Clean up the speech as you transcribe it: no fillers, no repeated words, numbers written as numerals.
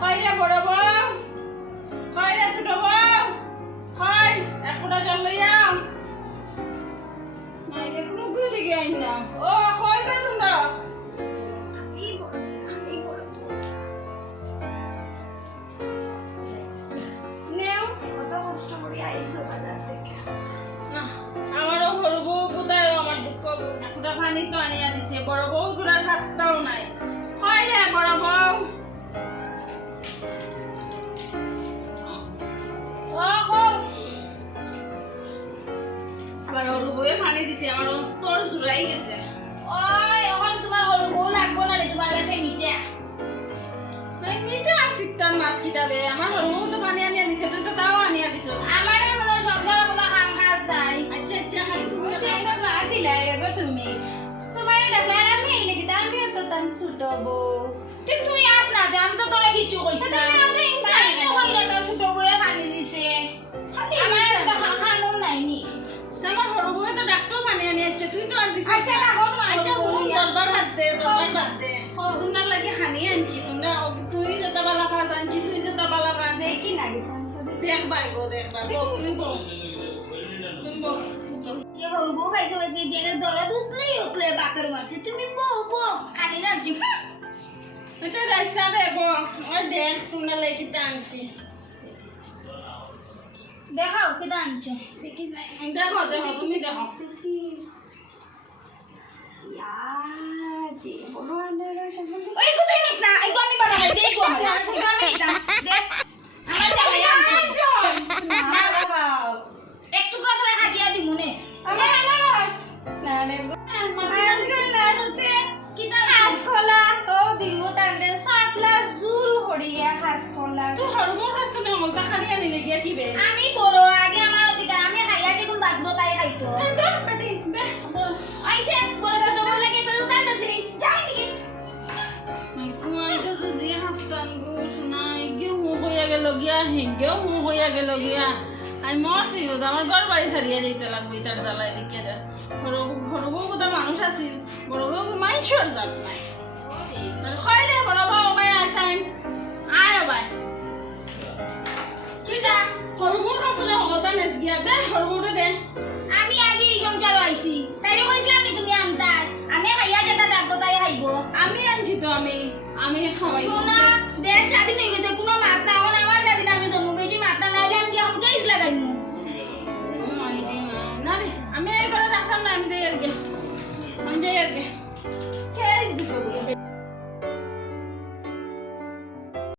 খয়রা বড় বউ, খয়রা ছোট বউ, খয় এক ফোঁটা জল লইয়া না এটা কোনো গুলি গাই না। ও খয় বে তোমরা নেও কত কষ্ট করে আইছো বাজার থেকে। না আমারও বড় বউ কোথায় আমার দুঃখ একটা পানি তো আনিয়া দিছে বড় বউ গুলার হাতটাও নাই। খয় রে বড় বউ আমার হরু বউয়ে পানি দিছে আমার অন্তর জুড়াই গেছে। ওই এখন তোমার হরু বউ লাগবো না রে তোমার কাছে মিঠা মিঠা আর তিতার মাত কিতাবে আমার হরু বউ তো পানি আনিয়া দিছে তুই তো তাও আনিয়া দিছ। আমার মনে সংসার কোনো কাম কাজ নাই। আচ্ছা আচ্ছা খালি তুমি এটা মা দিলাই রে গো তুমি তোমার ডাকলার আমি এই লাগি আমিও তো তান ছুটবো তুই আস না দে আমি তো তোরা কিছু কইছি না আমি হই না তোর ছোট বউয়ে পানি দিছে আমার তো খানো নাইনি আমার হরু বউয়ে তো ডাক্তার পানি আনিয়া দিছে তুই তো আর দিছ। আচ্ছা না হোক না আচ্ছা দরবার বাদ দে দরবার বাদ দে তোমরা লাগি খানি আনছি তোমরা তুই যেটা বালা খাস আনছি তুই যেটা বালা খাস দেখি না দেখবার গো দেখবার তুমি বল তুমি বল ये हरु बो खाइছে ওই যে দরদ উতলে বাতর মারছে তুমি বউ বউ খালি রাজ্য এটা রাইসাবে গো ওই দেখ তোমরা লাগি আনছি দেখাও কি আনছো দেখি যাই দেখো দেখো তুমি দেখো ওই কোথায় নিস না এই আমি বানাই দেই গো আমি নিতাম দেখ আমার চালাই আনছো না বাবা একটু কথা হাতিয়া দি মনে আমি আনারস না রে গো আনছো কিটা খাস খোলা ও দিব তান্ডে সাতলা জুল হড়িয়া খাস খোলা তুই হরমোন খাস তুমি আমলটা খালি আনিলে গিয়া কি বে আমি বড় আগে আমার অধিকার আমি খাইয়া যে কোন বাঁচবো তাই খাইতো দে বেটি দে আইছে বড় ছোট বড় লাগে করে উঠান দছিনি যাই দিকে তুই তো যে হাফতান গো শোনাই গিয়ে হু হইয়া গেল গিয়া হিগেও হু হইয়া গেল গিয়া আমি মরছি গো আমার ঘর বাড়ি ছাড়িয়া দিতে লাগবে তার জ্বালাই দিকে বড় বউ কোথা মানুষ আছি বড় বউ মাইশর যাক নাই হয় রে বড় বউ ভাই আসাইন আয় ভাই কিটা হরমোন খাসলে হগতা নেস গিয়া দে হরমোনটা দে আমি আগে এই সংসার আইছি তাইরে কইছিলাম নি তুমি আনতার আমি খাইয়া যেটা ডাকবো তাই খাইবো আমি আনছি তো আমি খাওয়াই শোনা দেশ স্বাধীন হয়ে গেছে কোন